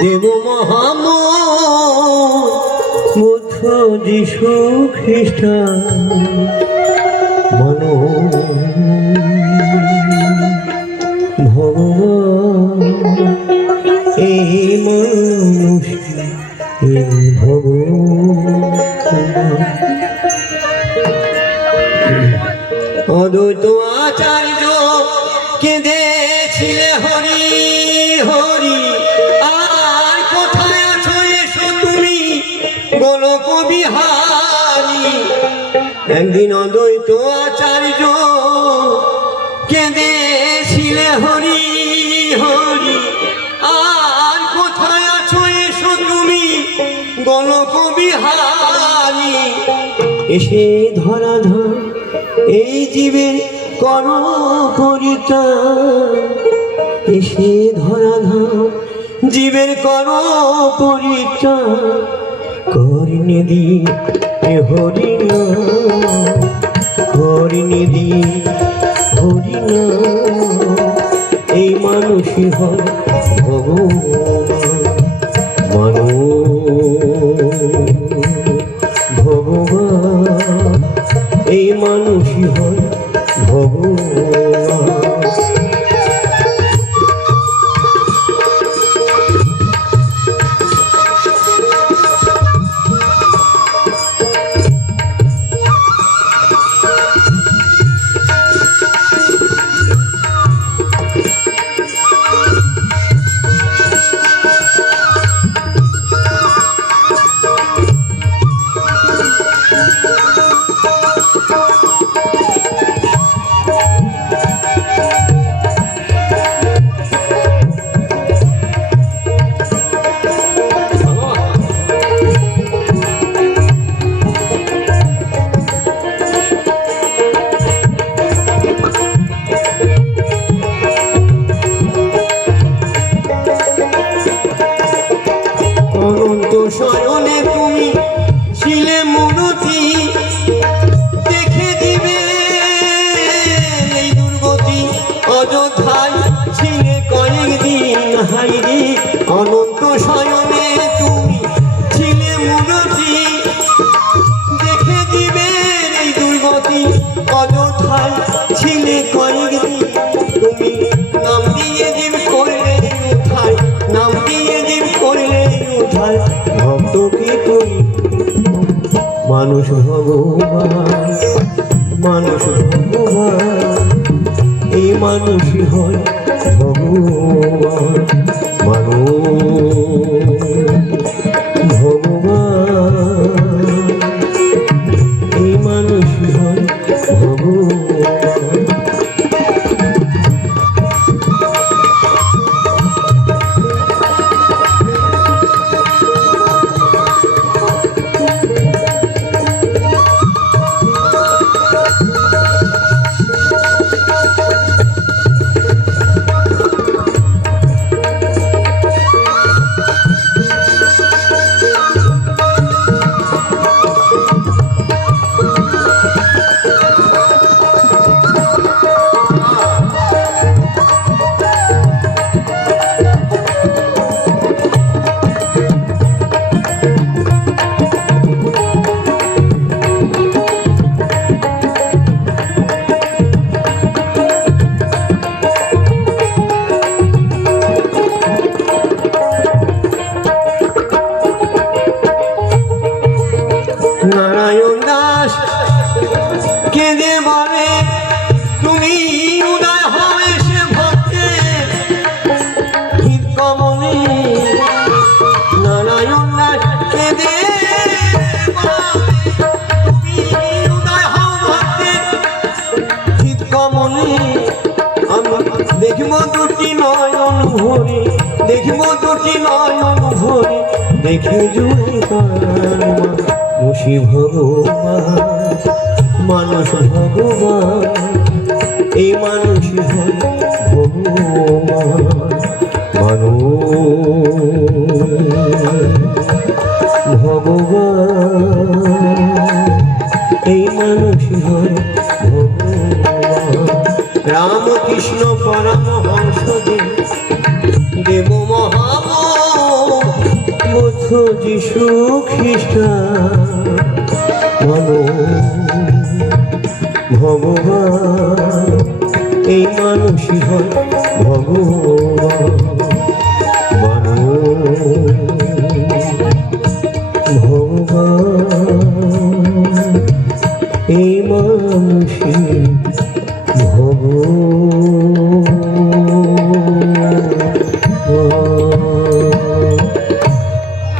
দেব মহামত বুদ্ধ যিশু খ্রিস্টান মানো ভগবান এই মানুষ এই ভগবান অদ্বৈত আচার্য কেঁদেছিলে হরি হরি আর কোথায় আছো এসো তুমি গোলক বিহারী। একদিন অদ্বৈত আচার্য কেঁদেছিলে হরি হরি আর কোথায় আছো এসো তুমি গোলক বিহারী। এসে ধরাধাম এই জীবের কর পরিত্রাণ, এসে ধরাধাম জীবের কর পরিত্রাণ। করিনিধি হরিনাম করিনিধি হরিনাম এই মানুষই হয় ভগবান মানো ভগবান এই মানুষই হয় ভগবান। অনন্ত শয়নে তুমি ছিলে মূরতি দেখে দিবে এই দুর্গতি অযোধ্যায় ছিলে কয়েকদিন হাইরে। অনন্ত শয়নে তুমি ছিলে মূরতি দেখে দিবে এই দুর্গতি অযোধ্যায় ছিলে কয়েকদিন। তুমি নাম দিয়ে জীব করলে উঠায় নাম দিয়ে জীব করলে ভক্ত কি করি মানুষ ভগবান মানুষ ভগবান এই মানুষই হয় ভগবান মানো ভগবান এই মানুষই হয় ভগবান। নারায়ণ দাস কেঁদে বলে তুমি উদয় হও এসে ভক্তের হিত কমলে। নারায়ণ দাস কেঁদে তুমি উদয় হও ভক্তের হিত কমলে। আমি দেখব দুটি নয়ন ভরে দেখব দুটি নয়ন ভরে দেখে জুড়ে মুশি ভগবান মানুষ ভগবান এই মানুষ হয় ভগবান মানো ভগবান এই মানুষ হয় ভগবান। রামকৃষ্ণ পরমহংস দেব মহামত প্রভু যিশু খ্রিস্ট ভগবান এই মানুষই হয় ভগবান।